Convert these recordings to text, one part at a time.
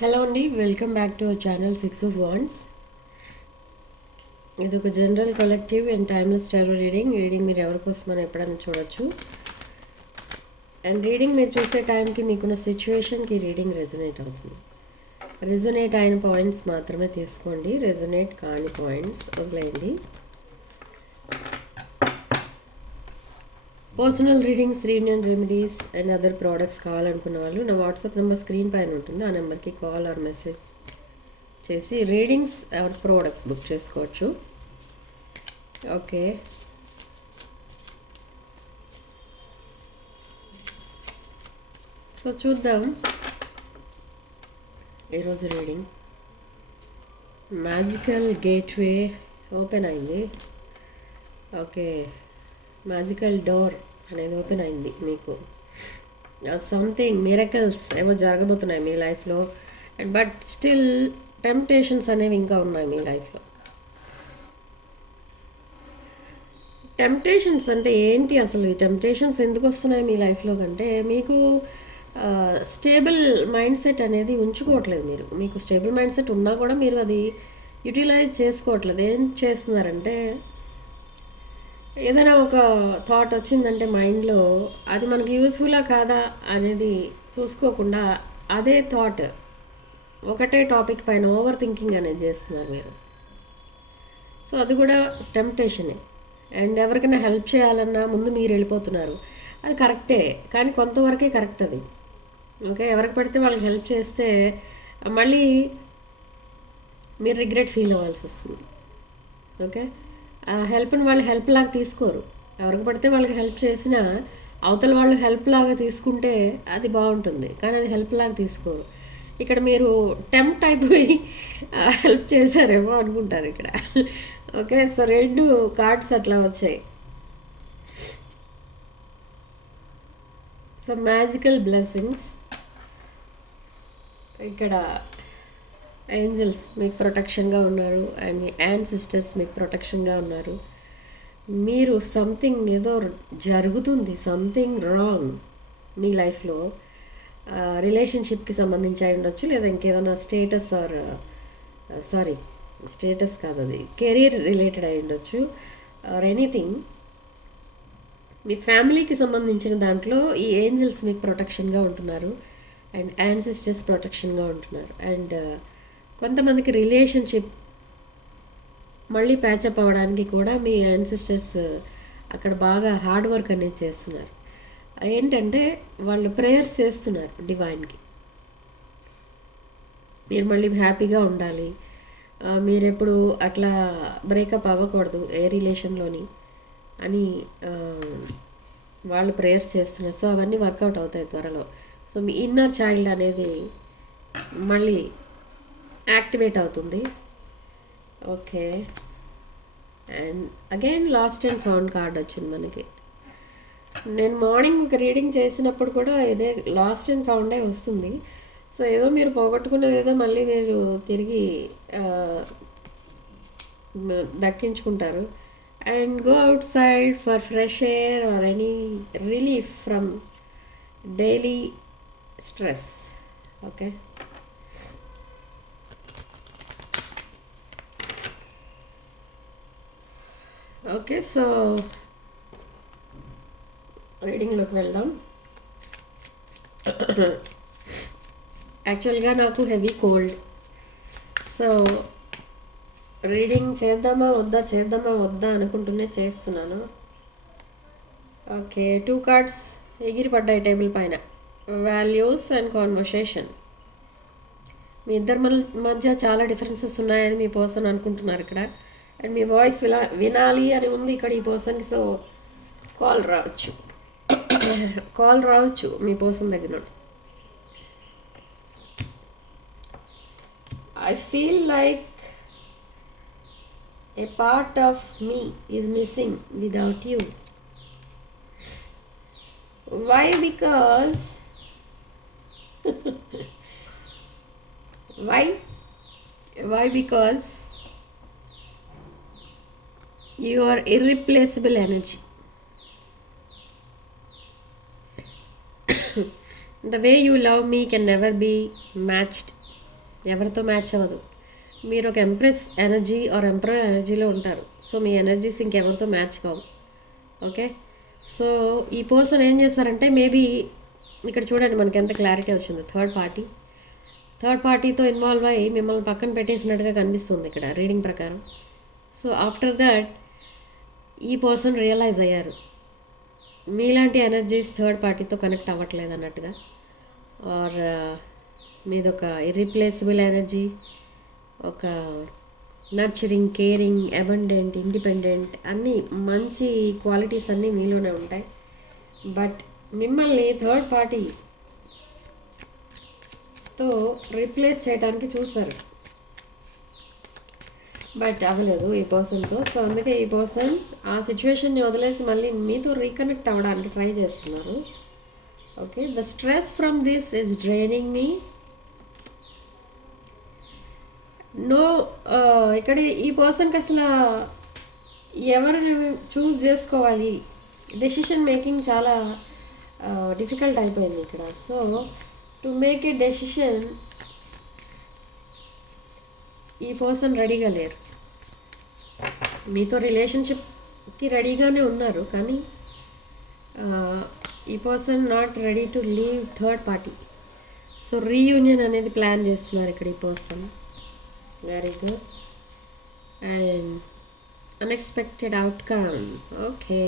Hello అండి, welcome back to our channel 6 of Wands. ఇది ఒక general collective and timeless tarot reading మీరు ఎవరి కోసమని ఎప్పుడైనా చూడొచ్చు. అండ్ రీడింగ్ మీరు చూసే టైంకి మీకున్న సిచ్యువేషన్కి రీడింగ్ రెజొనేట్ అవుతుంది. రెజొనేట్ అయిన పాయింట్స్ మాత్రమే తీసుకోండి, రెజొనేట్ కాని పాయింట్స్ వదిలేయండి. Personal readings, reunion remedies and other products కావాలనుకున్న వాళ్ళు నా వాట్సాప్ నెంబర్ స్క్రీన్ పైన ఉంటుంది. ఆ నెంబర్కి కాల్ ఆర్ మెసేజ్ చేసి రీడింగ్స్ ఆర్ ప్రోడక్ట్స్ బుక్ చేసుకోవచ్చు. ఓకే, సో చూద్దాం ఈరోజు రీడింగ్. మ్యాజికల్ గేట్వే ఓపెన్ అయింది. ఓకే, మ్యాజికల్ డోర్ అనేది ఓపెన్ అయింది. మీకు సంథింగ్ మిరకల్స్ ఏవో జరగబోతున్నాయి మీ లైఫ్లో, అండ్ బట్ స్టిల్ టెంప్టేషన్స్ అనేవి ఇంకా ఉన్నాయి మీ లైఫ్లో. టెంప్టేషన్స్ అంటే ఏంటి అసలు? ఈ టెంప్టేషన్స్ ఎందుకు వస్తున్నాయి మీ లైఫ్లో కంటే మీకు స్టేబుల్ మైండ్ సెట్ అనేది ఉంచుకోవట్లేదు. మీకు స్టేబుల్ మైండ్ సెట్ ఉన్నా కూడా మీరు అది యూటిలైజ్ చేసుకోవట్లేదు. ఏం చేస్తున్నారంటే, ఏదైనా ఒక థాట్ వచ్చిందంటే మైండ్లో, అది మనకి యూస్ఫుల్లా కాదా అనేది చూసుకోకుండా అదే థాట్ ఒకటే టాపిక్ పైన ఓవర్ థింకింగ్ అనేది చేస్తున్నారు మీరు. సో అది కూడా టెంప్టేషనే. అండ్ ఎవరికైనా హెల్ప్ చేయాలన్నా ముందు మీరు వెళ్ళిపోతున్నారు. అది కరెక్టే, కానీ కొంతవరకే కరెక్ట్ అది. ఓకే, ఎవరికి పడితే వాళ్ళకి హెల్ప్ చేస్తే మళ్ళీ మీరు రిగ్రెట్ ఫీల్ అవ్వాల్సి వస్తుంది. ఓకే, హెల్ప్ని వాళ్ళు హెల్ప్ లాగా తీసుకోరు. ఎవరికి పడితే వాళ్ళకి హెల్ప్ చేసినా అవతల వాళ్ళు హెల్ప్ లాగా తీసుకుంటే అది బాగుంటుంది, కానీ అది హెల్ప్ లాగా తీసుకోరు. ఇక్కడ మీరు టెంప్ట్ అయిపోయి హెల్ప్ చేశారేమో అనుకుంటారు ఇక్కడ. ఓకే, సో 2 కార్డ్స్ అట్లా వచ్చాయి. So magical blessings. ఇక్కడ ఏంజల్స్ మీకు ప్రొటెక్షన్గా ఉన్నారు, అండ్ మీ యాన్సిస్టర్స్ మీకు ప్రొటెక్షన్గా ఉన్నారు. మీరు సంథింగ్ ఏదో జరుగుతుంది, సంథింగ్ రాంగ్ మీ లైఫ్లో. రిలేషన్షిప్కి సంబంధించి అయి ఉండొచ్చు, లేదా ఇంకేదైనా స్టేటస్ ఆర్ స్టేటస్ కాదు, అది కెరీర్ రిలేటెడ్ అయి ఉండొచ్చు, ఆర్ ఎనీథింగ్. మీ ఫ్యామిలీకి సంబంధించిన దాంట్లో ఈ ఏంజల్స్ మీకు ప్రొటెక్షన్గా ఉంటున్నారు, అండ్ యాన్సిస్టర్స్ ప్రొటెక్షన్గా ఉంటున్నారు. అండ్ కొంతమందికి రిలేషన్షిప్ మళ్ళీ ప్యాచప్ అవ్వడానికి కూడా మీ యాన్సిస్టర్స్ అక్కడ బాగా హార్డ్ వర్క్ అనేది చేస్తున్నారు. ఏంటంటే వాళ్ళు ప్రేయర్స్ చేస్తున్నారు డివైన్కి. మీరు మళ్ళీ హ్యాపీగా ఉండాలి, మీరెప్పుడు అట్లా బ్రేకప్ అవ్వకూడదు ఏ రిలేషన్లోని అని వాళ్ళు ప్రేయర్స్ చేస్తున్నారు. సో అవన్నీ వర్కౌట్ అవుతాయి త్వరలో. సో మీ ఇన్నర్ చైల్డ్ అనేది మళ్ళీ యాక్టివేట్ అవుతుంది. Okay, and again last and found card వచ్చింది మనకి. నేను మార్నింగ్ ఒక రీడింగ్ చేసినప్పుడు కూడా ఇదే లాస్ట్ అండ్ ఫౌండే వస్తుంది. సో ఏదో మీరు పోగొట్టుకున్నది ఏదో మళ్ళీ మీరు తిరిగి దక్కించుకుంటారు. And go outside for fresh air or any relief from daily stress. Okay, okay, so రీడింగ్లోకి వెళ్దాం. యాక్చువల్గా నాకు హెవీ కోల్డ్, సో రీడింగ్ చేద్దామా వద్దా అనుకుంటూనే చేస్తున్నాను. ఓకే, 2 కార్డ్స్ ఎగిరి పడ్డాయి టేబుల్ పైన. Values and conversation. మీ ఇద్దరి మధ్య చాలా డిఫరెన్సెస్ ఉన్నాయని మీ పర్సన్ అనుకుంటున్నారు ఇక్కడ. అండ్ మీ వాయిస్ వినాలి అని ఉంది ఇక్కడ ఈ పర్సన్కి. సో కాల్ రావచ్చు మీ పర్సన్ దగ్గర నుండి. I feel like a part of me is missing without you. Why? Because why because you are irreplaceable energy. The way you love me can never be matched ఎవరితో match అవ్వదు. మీరు ఒక empress energy are emperor ఎనర్జీలో ఉంటారు. So మీ energies ఇంకెవరితో match కావు. Okay, so ఈ person ఏం చేస్తారంటే మేబీ ఇక్కడ చూడండి మనకి ఎంత క్లారిటీ వచ్చింది. థర్డ్ పార్టీతో ఇన్వాల్వ్ అయ్యి మిమ్మల్ని పక్కన పెట్టేసినట్టుగా కనిపిస్తుంది ఇక్కడ రీడింగ్ ప్రకారం. సో ఆఫ్టర్ దట్ ఈ పర్సన్ రియలైజ్ అయ్యారు మీలాంటి ఎనర్జీస్ థర్డ్ పార్టీతో కనెక్ట్ అవ్వట్లేదు అన్నట్టుగా, ఆర్ మీదొక ఇర్రీప్లేసబుల్ ఎనర్జీ, ఒక నర్చరింగ్, కేరింగ్, అబండెంట్, ఇండిపెండెంట్ అన్నీ మంచి క్వాలిటీస్ అన్నీ మీలోనే ఉంటాయి. బట్ మిమ్మల్ని థర్డ్ పార్టీతో రీప్లేస్ చేయడానికి చూస్తారు, బట్ అవ్వలేదు ఈ పర్సన్తో. సో అందుకే ఈ పర్సన్ ఆ సిచ్యువేషన్ని వదిలేసి మళ్ళీ మీతో రీకనెక్ట్ అవ్వడానికి ట్రై చేస్తున్నారు. Okay, the stress from this is draining me. No, ఇక్కడ ఈ పర్సన్కి అసలు ఎవరిని చూస్ చేసుకోవాలి, డెసిషన్ మేకింగ్ చాలా డిఫికల్ట్ అయిపోయింది ఇక్కడ. So to make a decision ఈ పర్సన్ రెడీగా లేరు. మీతో రిలేషన్షిప్కి రెడీగానే ఉన్నారు, కానీ ఈ person not ready to leave third party. So reunion అనేది ప్లాన్ చేస్తున్నారు ఇక్కడ ఈ person. Very good. And unexpected outcome. Okay,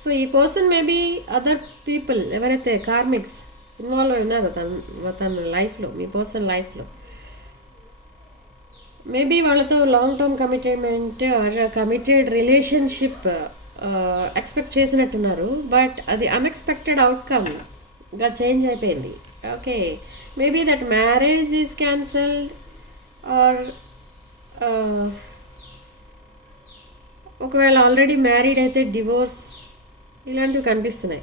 so ఈ పర్సన్ మేబీ అదర్ పీపుల్ ఎవరైతే కార్మిక్స్ ఇన్వాల్వ్ అయి ఉన్నారో తన లైఫ్లో, మీ పర్సన్ లైఫ్లో మేబీ వాళ్ళతో long term committed relationship expect చేసినట్టున్నారు, బట్ అది అన్ఎక్స్పెక్టెడ్ అవుట్కమ్గా చేంజ్ అయిపోయింది. Okay, maybe that marriage is cancelled or ఒకవేళ ఆల్రెడీ మ్యారీడ్ అయితే డివోర్స్, ఇలాంటివి కనిపిస్తున్నాయి.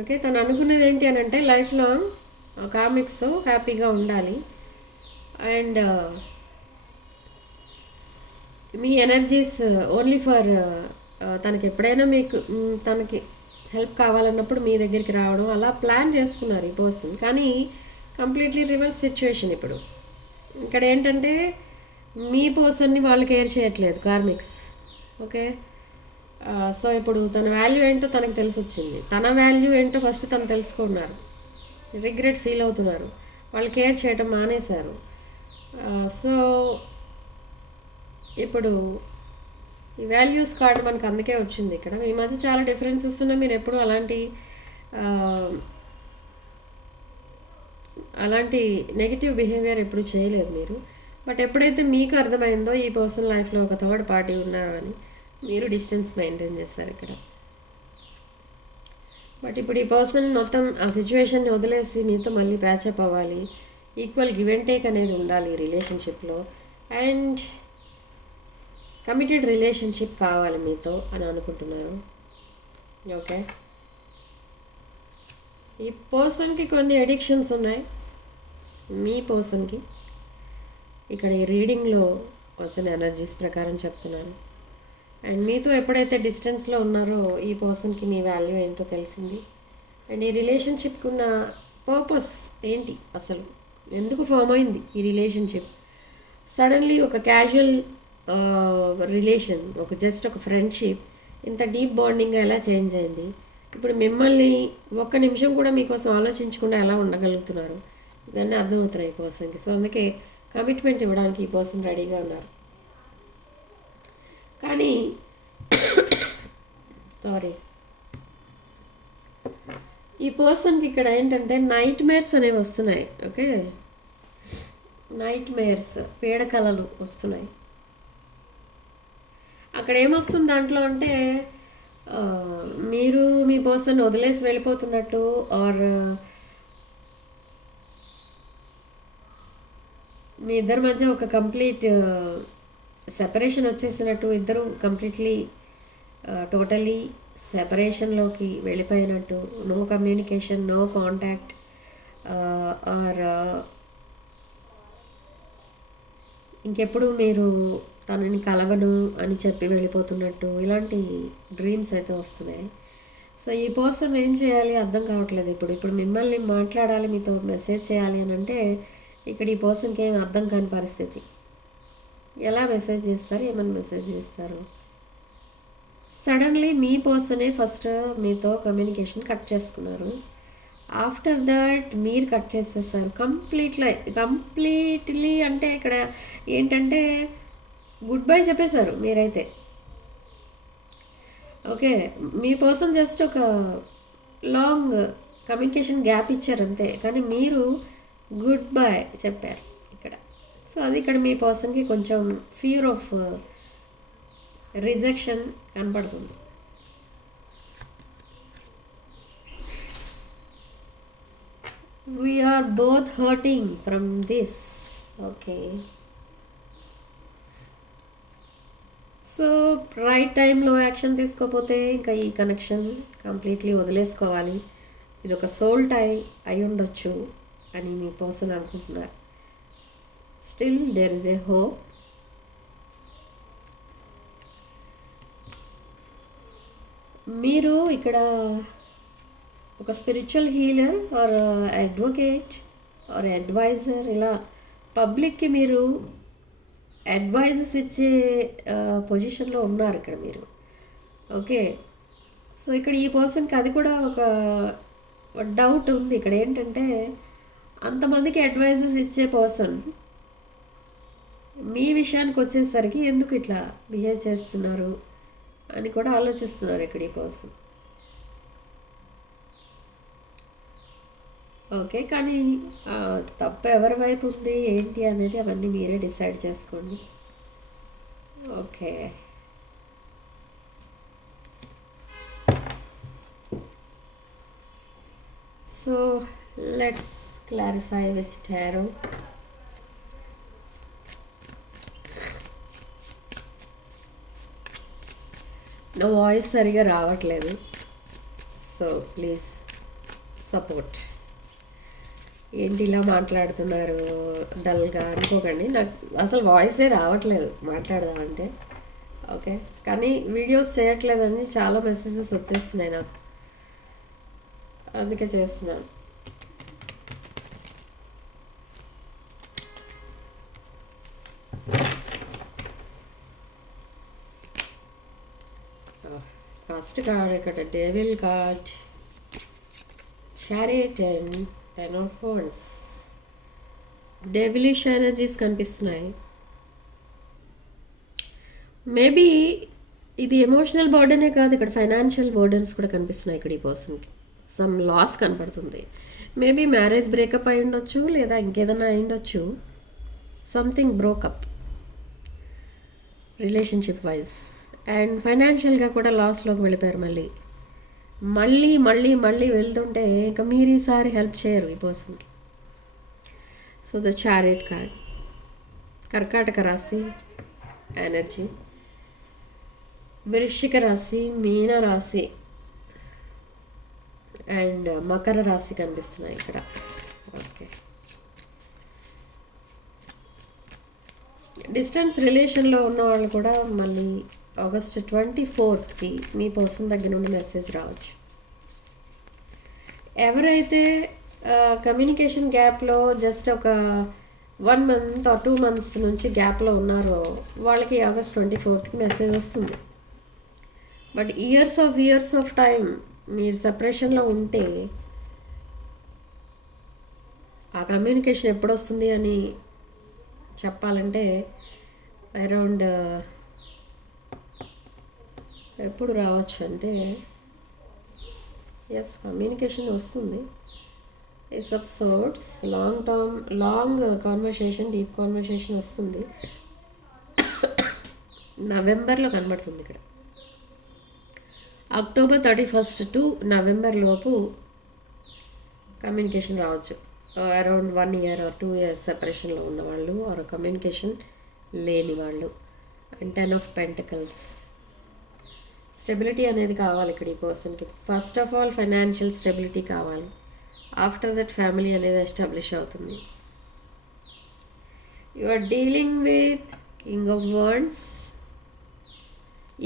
ఓకే, తను అనుకున్నది ఏంటి అని అంటే లైఫ్ లాంగ్ కామిక్స్ హ్యాపీగా ఉండాలి. And me energies only for తనకి ఎప్పుడైనా తనకి హెల్ప్ కావాలన్నప్పుడు మీ దగ్గరికి రావడం అలా ప్లాన్ చేసుకున్నారు ఈ పర్సన్. కానీ కంప్లీట్లీ రివర్స్ సిచ్యువేషన్ ఇప్పుడు. ఇక్కడ ఏంటంటే మీ పర్సన్ని వాళ్ళు కేర్ చేయట్లేదు కార్మిక్స్. ఓకే, సో ఇప్పుడు తన వాల్యూ ఏంటో తనకు తెలిసి వచ్చింది, తన వాల్యూ ఏంటో ఫస్ట్ తను తెలుసుకున్నారు, రిగ్రెట్ ఫీల్ అవుతున్నారు, వాళ్ళు కేర్ చేయటం మానేశారు. సో ఇప్పుడు ఈ వాల్యూస్ కార్డ్ మనకు అందుకే వచ్చింది ఇక్కడ. మీ మధ్య చాలా డిఫరెన్సెస్ ఉన్నాయి, మీరు ఎప్పుడు అలాంటి నెగిటివ్ బిహేవియర్ ఎప్పుడు చేయలేదు మీరు. బట్ ఎప్పుడైతే మీకు అర్థమైందో ఈ పర్సనల్ లైఫ్లో ఒక థర్డ్ పార్టీ ఉన్నారు అని, మీరు డిస్టెన్స్ మెయింటైన్ చేస్తారు ఇక్కడ. బట్ ఇప్పుడు ఈ పర్సన్ మొత్తం ఆ సిచ్యువేషన్ని వదిలేసి మీతో మళ్ళీ ప్యాచప్ అవ్వాలి, ఈక్వల్ గివ్ అండ్ టేక్ అనేది ఉండాలి రిలేషన్షిప్లో, అండ్ కమిటెడ్ రిలేషన్షిప్ కావాలి మీతో అని అనుకుంటున్నారు. ఓకే, ఈ పర్సన్కి కొన్ని అడిక్షన్స్ ఉన్నాయి, మీ పర్సన్కి. ఇక్కడ ఈ రీడింగ్లో వచ్చిన ఎనర్జీస్ ప్రకారం చెప్తున్నాను. అండ్ మీతో ఎప్పుడైతే డిస్టెన్స్లో ఉన్నారో ఈ పర్సన్కి మీ వాల్యూ ఏంటో తెలిసింది. అండ్ ఈ రిలేషన్షిప్కి ఉన్న పర్పస్ ఏంటి, అసలు ఎందుకు ఫామ్ అయింది ఈ రిలేషన్షిప్. సడన్లీ ఒక క్యాజువల్ రిలేషన్, జస్ట్ ఒక ఫ్రెండ్షిప్ ఇంత డీప్ బాండింగ్గా ఎలా చేంజ్ అయింది. ఇప్పుడు మిమ్మల్ని ఒక్క నిమిషం కూడా మీకోసం ఆలోచించకుండా ఎలా ఉండగలుగుతున్నారు, ఇవన్నీ అర్థమవుతున్నాయి ఈ పర్సన్కి. సో అందుకే కమిట్మెంట్ ఇవ్వడానికి ఈ పర్సన్ రెడీగా ఉన్నారు. కానీ ఈ పర్సన్కి ఇక్కడ ఏంటంటే నైట్ మేర్స్ అనేవి వస్తున్నాయి. ఓకే, నైట్ మేర్స్, పీడకలలు వస్తున్నాయి. అక్కడ ఏమొస్తుంది దాంట్లో అంటే మీరు మీ పర్సన్ వదిలేసి వెళ్ళిపోతున్నట్టు, ఆర్ మీ ఇద్దరి మధ్య ఒక కంప్లీట్ సెపరేషన్ వచ్చేసినట్టు, ఇద్దరు కంప్లీట్లీ టోటలీ సెపరేషన్లోకి వెళ్ళిపోయినట్టు, no communication, no contact, or ఇంకెప్పుడు మీరు తనని కలవను అని చెప్పి వెళ్ళిపోతున్నట్టు, ఇలాంటి డ్రీమ్స్ అయితే వస్తున్నాయి. సో ఈ పర్సన్ ఏం చేయాలి అర్థం కావట్లేదు. ఇప్పుడు మిమ్మల్ని మాట్లాడాలి, మీతో మెసేజ్ చేయాలి అని అంటే ఇక్కడ ఈ పర్సన్కి ఏం అర్థం కాని పరిస్థితి. ఎలా మెసేజ్ చేస్తారు, ఏమని మెసేజ్ చేస్తారు? సడన్లీ మీ పర్సనే ఫస్ట్ మీతో కమ్యూనికేషన్ కట్ చేసుకున్నారు. ఆఫ్టర్ దట్ మీరు కట్ చేసేసారు కంప్లీట్లీ. అంటే ఇక్కడ ఏంటంటే గుడ్ బై చెప్పేశారు మీరైతే. ఓకే, మీ పర్సన్ జస్ట్ ఒక లాంగ్ కమ్యూనికేషన్ గ్యాప్ ఇచ్చారు అంతే, కానీ మీరు గుడ్ బై చెప్పారు ఇక్కడ. సో అది ఇక్కడ మీ పర్సన్కి కొంచెం ఫియర్ ఆఫ్ రిజెక్షన్ కనపడుతుంది. We are both hurting from this. Okay. So right టైంలో యాక్షన్ తీసుకోకపోతే ఇంకా ఈ కనెక్షన్ కంప్లీట్లీ వదిలేసుకోవాలి. ఇది ఒక సోల్ టై అయి ఉండొచ్చు అని మీ పర్సన్ అనుకుంటున్నారు. Still there is a hope. మీరు ఇక్కడ ఒక spiritual healer or advocate or adviser, ఇలా పబ్లిక్కి మీరు అడ్వైజెస్ ఇచ్చే పొజిషన్లో ఉన్నారు ఇక్కడ మీరు. ఓకే, సో ఇక్కడ ఈ పర్సన్కి అది కూడా ఒక డౌట్ ఉంది. ఇక్కడ ఏంటంటే అంతమందికి అడ్వైజెస్ ఇచ్చే పర్సన్ మీ విషయానికి వచ్చేసరికి ఎందుకు ఇట్లా బిహేవ్ చేస్తున్నారు అని కూడా ఆలోచిస్తున్నారు ఇక్కడ ఈ పర్సన్. ఓకే, కానీ తప్పు ఎవరి వైపు ఉంది ఏంటి అనేది అవన్నీ మీరే డిసైడ్ చేసుకోండి. Okay, so let's clarify with tarot. నా వాయిస్ సరిగా రావట్లేదు, సో ప్లీజ్ సపోర్ట్. ఏంటి ఇలా మాట్లాడుతున్నారు డల్గా అనుకోకండి, నాకు అసలు వాయిసే రావట్లేదు మాట్లాడదామంటే. ఓకే, కానీ వీడియోస్ చేయట్లేదని చాలా మెసేజెస్ వచ్చేస్తున్నాయి నాకు, అందుకే చేస్తున్నాను. ఫస్ట్ కార్డ్ ఇక్కడ devil card, chariot and 10 of Wands. Devilish energies కనిపిస్తున్నాయి. మేబీ ఇది ఎమోషనల్ బర్డెనే కాదు, ఇక్కడ ఫైనాన్షియల్ బర్డెన్స్ కూడా కనిపిస్తున్నాయి. ఇక్కడ ఈ పర్సన్కి సమ్ లాస్ కనపడుతుంది. మేబీ మ్యారేజ్ బ్రేకప్ అయి ఉండొచ్చు, లేదా ఇంకేదైనా అయి ఉండొచ్చు. Something broke up relationship wise, and ఫైనాన్షియల్గా కూడా లాస్లోకి వెళ్ళిపోయారు. మళ్ళీ వెళ్తుంటే ఇంకా మీరు ఈసారి హెల్ప్ చేయరు ఈ పర్సన్కి. సో ద చారియట్ కార్డ్, కర్కాటక రాశి ఎనర్జీ, వృశ్చిక రాశి, మీన రాశి అండ్ మకర రాశి కనిపిస్తున్నాయి ఇక్కడ. ఓకే, డిస్టెన్స్ రిలేషన్లో ఉన్న వాళ్ళు కూడా మళ్ళీ ఆగస్ట్ 24th మీ పర్సన్ దగ్గర నుండి మెసేజ్ రావచ్చు. ఎవరైతే కమ్యూనికేషన్ గ్యాప్లో జస్ట్ ఒక 1 month or 2 months నుంచి గ్యాప్లో ఉన్నారో వాళ్ళకి ఆగస్ట్ 24th మెసేజ్ వస్తుంది. బట్ ఇయర్స్ ఆఫ్ టైం మీరు సెపరేషన్లో ఉంటే ఆ కమ్యూనికేషన్ ఎప్పుడు వస్తుంది అని చెప్పాలంటే అరౌండ్ ఎప్పుడు రావచ్చు అంటే, ఎస్ కమ్యూనికేషన్ వస్తుంది. Ace of swords, long conversation, deep conversation వస్తుంది. నవంబర్లో కనబడుతుంది ఇక్కడ. October 31st to November లోపు కమ్యూనికేషన్ రావచ్చు. అరౌండ్ 1 year or 2 years సెపరేషన్లో ఉన్నవాళ్ళు ఆర్ కమ్యూనికేషన్ లేని వాళ్ళు. అండ్ 10 of Pentacles, స్టెబిలిటీ అనేది కావాలి ఇక్కడ ఈ పర్సన్కి. First of all financial stability కావాలి. ఆఫ్టర్ దట్ ఫ్యామిలీ అనేది ఎస్టాబ్లిష్ అవుతుంది. You are dealing with king of wands.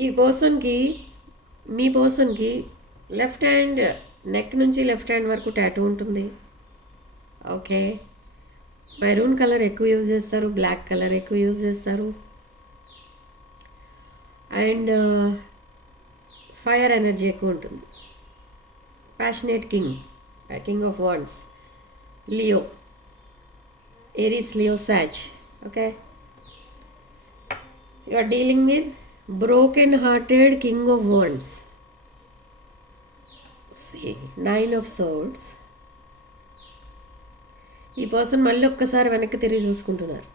ఈ పర్సన్కి, మీ పర్సన్కి లెఫ్ట్ హ్యాండ్ నెక్ నుంచి లెఫ్ట్ హ్యాండ్ వరకు టాటూ ఉంటుంది. ఓకే, మెరూన్ కలర్ ఎక్కువ యూజ్ చేస్తారు, బ్లాక్ కలర్ ఎక్కువ యూజ్ చేస్తారు. అండ్ ఫైర్ ఎనర్జీ ఎక్కువ ఉంటుంది. Passionate king of wands, Leo, Aries, Leo, Sag. Okay, you are dealing with broken hearted king of wands. Nine of swords. ఈ person మళ్ళీ ఒక్కసారి వెనక్కి తిరిగి చూసుకుంటున్నారు.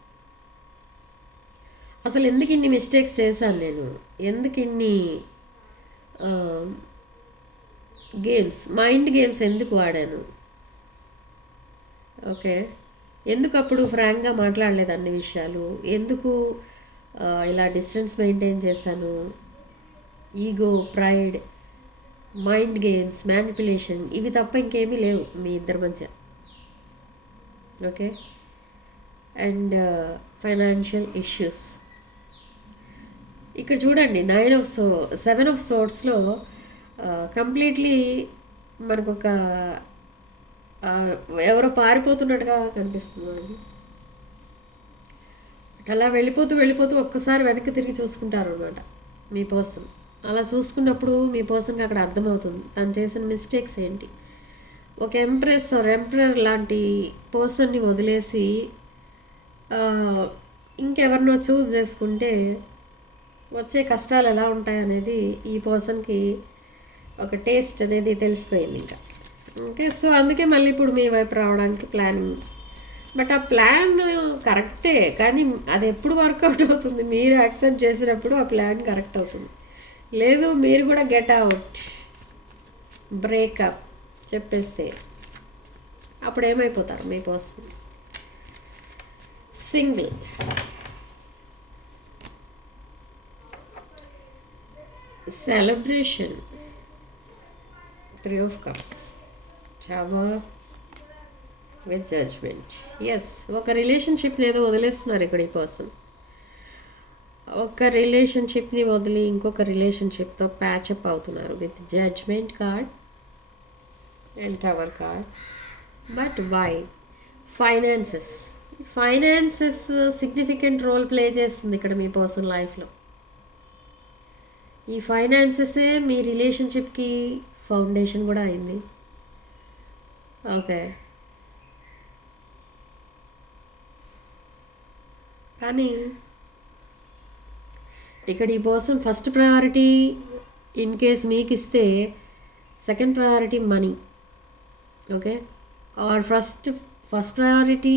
అసలు ఎందుకు ఇన్ని మిస్టేక్స్ చేశాను నేను, ఎందుకు ఇన్ని గేమ్స్, మైండ్ గేమ్స్ ఎందుకు ఆడాను, ఓకే, ఎందుకు అప్పుడు ఫ్రాంక్గా మాట్లాడలేదు అన్ని విషయాలు, ఎందుకు ఇలా డిస్టెన్స్ మెయింటైన్ చేశాను, ego, pride, mind games, manipulation, ఇవి తప్ప ఇంకేమీ లేవు మీ ఇద్దరి మధ్య. Okay, and financial issues. ఇక్కడ చూడండి, 7 ఆఫ్ సోర్డ్స్లో కంప్లీట్లీ మనకు ఒక ఎవరో పారిపోతున్నట్టుగా కనిపిస్తుంది అండి. అలా వెళ్ళిపోతూ ఒక్కసారి వెనక్కి తిరిగి చూసుకుంటారు అనమాట మీ పర్సన్. అలా చూసుకున్నప్పుడు మీ పర్సన్కి అక్కడ అర్థమవుతుంది తను చేసిన మిస్టేక్స్ ఏంటి. ఒక ఎంప్రెస్ ఆర్ ఎంపరర్ లాంటి పర్సన్ని వదిలేసి ఇంకెవరినో చూస్ చేసుకుంటే వచ్చే కష్టాలు ఎలా ఉంటాయనేది ఈ పర్సన్కి ఒక టేస్ట్ అనేది తెలిసిపోయింది ఇంకా. ఓకే, సో అందుకే మళ్ళీ ఇప్పుడు మీ వైపు రావడానికి ప్లానింగ్. బట్ ఆ ప్లాన్ కరెక్టే, కానీ అది ఎప్పుడు వర్కౌట్ అవుతుంది, మీరు యాక్సెప్ట్ చేసినప్పుడు ఆ ప్లాన్ కరెక్ట్ అవుతుంది. లేదు మీరు కూడా గెట్ అవుట్, బ్రేకప్ చెప్పేస్తే అప్పుడు ఏమైపోతారు మీ person. Single, celebration, 3 of cups, Tower with judgment. Yes, ఒక రిలేషన్షిప్ని ఏదో వదిలేస్తున్నారు ఇక్కడ ఈ పర్సన్. ఒక రిలేషన్షిప్ని వదిలి ఇంకొక రిలేషన్షిప్తో ప్యాచప్ అవుతున్నారు with judgement card and tower card. But why? Finances significant role play చేస్తుంది ఇక్కడ మీ పర్సన్ లైఫ్లో. ఈ ఫైనాన్సెసే మీ రిలేషన్షిప్కి ఫౌండేషన్ కూడా అయింది. ఓకే, కానీ ఇక్కడ ఈ person first priority in case మీకు ఇస్తే second priority money. Okay, or first priority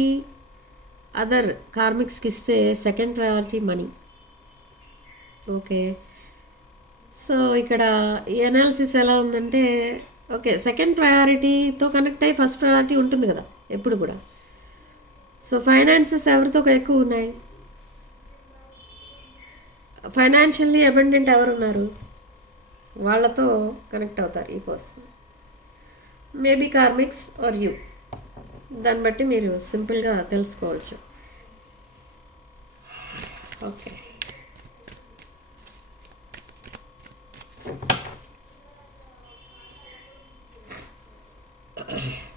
other కార్మిక్స్కి ఇస్తే second priority money. Okay, so ఇక్కడ ఈ అనాలిసిస్ ఎలా ఉందంటే, ఓకే, సెకండ్ ప్రయారిటీతో కనెక్ట్ అయ్యి ఫస్ట్ ప్రయారిటీ ఉంటుంది కదా ఎప్పుడు కూడా. సో ఫైనాన్సెస్ ఎవరితో ఎక్కువ ఉన్నాయి, ఫైనాన్షియల్లీ అబండెంట్ ఎవరున్నారు వాళ్ళతో కనెక్ట్ అవుతారు ఈ person. Maybe karmics or you, దాన్ని బట్టి మీరు సింపుల్గా తెలుసుకోవచ్చు. Okay,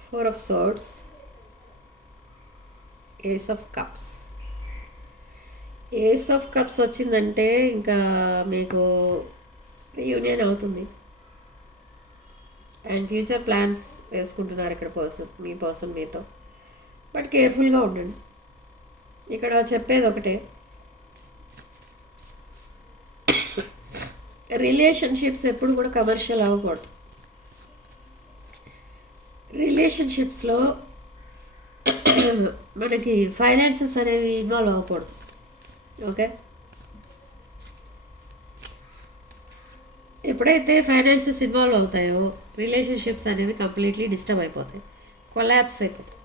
Four of Swords, Ace of Cups. Ace of Cups వచ్చిందంటే ఇంకా మీకు యూనియన్ అవుతుంది అండ్ ఫ్యూచర్ ప్లాన్స్ వేసుకుంటున్నారు ఇక్కడ మీ పర్సన్ మీతో. బట్ కేర్ఫుల్గా ఉండండి. ఇక్కడ చెప్పేది ఒకటే, రిలేషన్షిప్స్ ఎప్పుడు కూడా కమర్షియల్ అవ్వకూడదు. రిలేషన్షిప్స్లో మనకి ఫైనాన్సెస్ అనేవి ఇన్వాల్వ్ అవ్వకూడదు. ఓకే, ఎప్పుడైతే ఫైనాన్సెస్ ఇన్వాల్వ్ అవుతాయో రిలేషన్షిప్స్ అనేవి కంప్లీట్లీ డిస్టర్బ్ అయిపోతాయి, కొలాప్స్ అయిపోతాయి.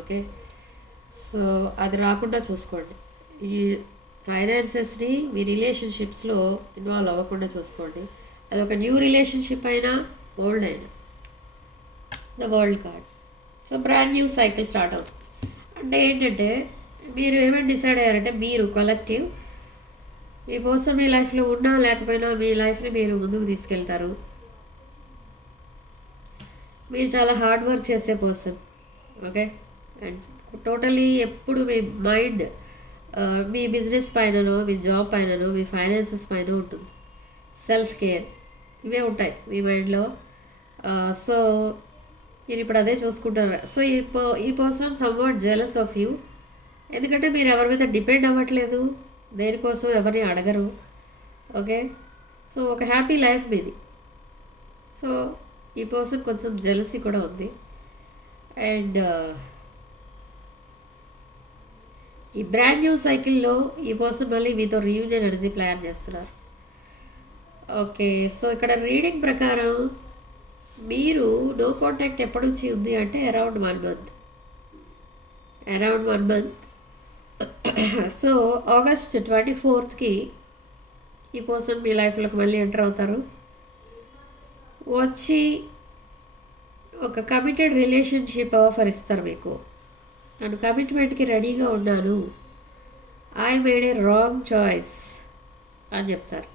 ఓకే, సో అది రాకుండా చూసుకోండి. ఈ ఫైనాన్సెస్ని మీ రిలేషన్షిప్స్లో ఇన్వాల్వ్ అవ్వకుండా చూసుకోండి. అది ఒక న్యూ రిలేషన్షిప్ అయినా ఓల్డ్ అయినా. The world card. So brand new cycle start అవుతుంది. అంటే ఏంటంటే మీరు ఏమైనా డిసైడ్ అయ్యారంటే మీరు కలెక్టివ్ మీ కోసం మీ లైఫ్లో ఉన్నా లేకపోయినా మీ లైఫ్ని మీరు ముందుకు తీసుకెళ్తారు. మీరు చాలా హార్డ్ వర్క్ చేసే పర్సన్. ఓకే, అండ్ టోటలీ ఎప్పుడు మీ మైండ్ మీ బిజినెస్ పైననో, మీ జాబ్ పైననో, మీ ఫైనాన్సెస్ పైన ఉంటుంది. సెల్ఫ్ కేర్ ఇవే ఉంటాయి మీ మైండ్లో. సో మీరు ఇప్పుడు అదే చూసుకుంటారు. సో ఈ person somewhat jealous of you, ఎందుకంటే మీరు ఎవరి మీద డిపెండ్ అవ్వట్లేదు, దేనికోసం ఎవరిని అడగరు. ఓకే, సో ఒక హ్యాపీ లైఫ్ మీది. సో ఈ పర్సన్ కొంచెం జెలసీ కూడా ఉంది. అండ్ ఈ బ్రాండ్ న్యూ సైకిల్లో ఈ పర్సన్ మళ్ళీ మీతో రీయూనియన్ అనేది ప్లాన్ చేస్తున్నారు. ఓకే, సో ఇక్కడ రీడింగ్ ప్రకారం మీరు నో కాంటాక్ట్ ఎప్పటి నుంచి ఉంది అంటే అరౌండ్ 1 మంత్. సో ఆగస్ట్ 24కి ఈ పర్సన్ మీ లైఫ్లోకి మళ్ళీ ఎంటర్ అవుతారు. వచ్చి ఒక కమిటెడ్ రిలేషన్షిప్ ఆఫర్ ఇస్తారు మీకు. నేను కమిట్మెంట్కి రెడీగా ఉన్నాను, I made A wrong choice అని చెప్తారు.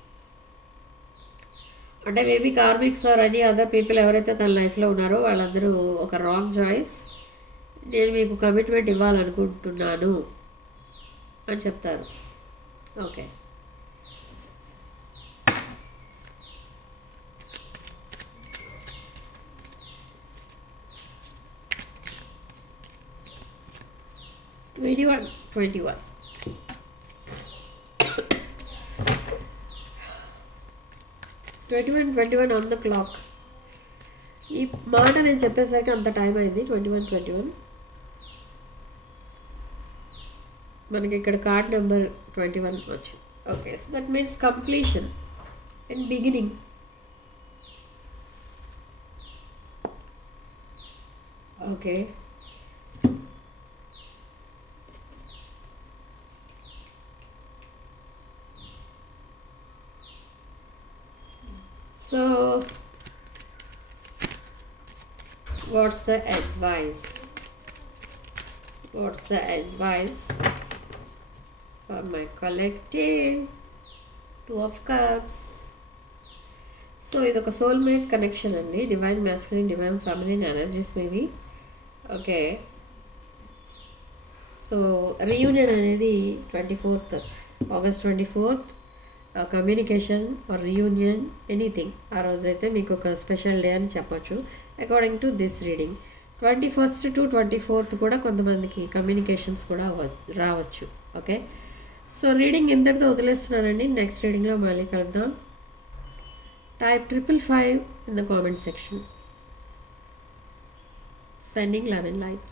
అంటే maybe karmics or any other people ఎవరైతే తన లైఫ్లో ఉన్నారో వాళ్ళందరూ ఒక రాంగ్ చాయిస్, నేను మీకు కమిట్మెంట్ ఇవ్వాలనుకుంటున్నాను అని చెప్తారు. Okay, twenty one on the clock. ఈ మాట నేను చెప్పేసరికి అంత టైం అయింది. 21 మనకి ఇక్కడ కార్డ్ నెంబర్ 21 వచ్చింది. Okay, so that means completion and beginning. Okay, so what's the advice for my collective? 2 of Cups. So ఇది ఒక సోల్మేట్ కనెక్షన్ అండి. Divine masculine, divine feminine energies maybe. Okay, so reunion అనేది August 24th. Communication or reunion anything ఆ రోజైతే మీకు ఒక special day అని చెప్పొచ్చు according to this reading. 21st to 24th కూడా కొంతమందికి కమ్యూనికేషన్స్ కూడా రావచ్చు. ఓకే, సో రీడింగ్ ఇంతటితో వదిలేస్తున్నానండి. నెక్స్ట్ రీడింగ్లో మళ్ళీ కలుద్దాం. Type 555 in the comment section. Sending love and light.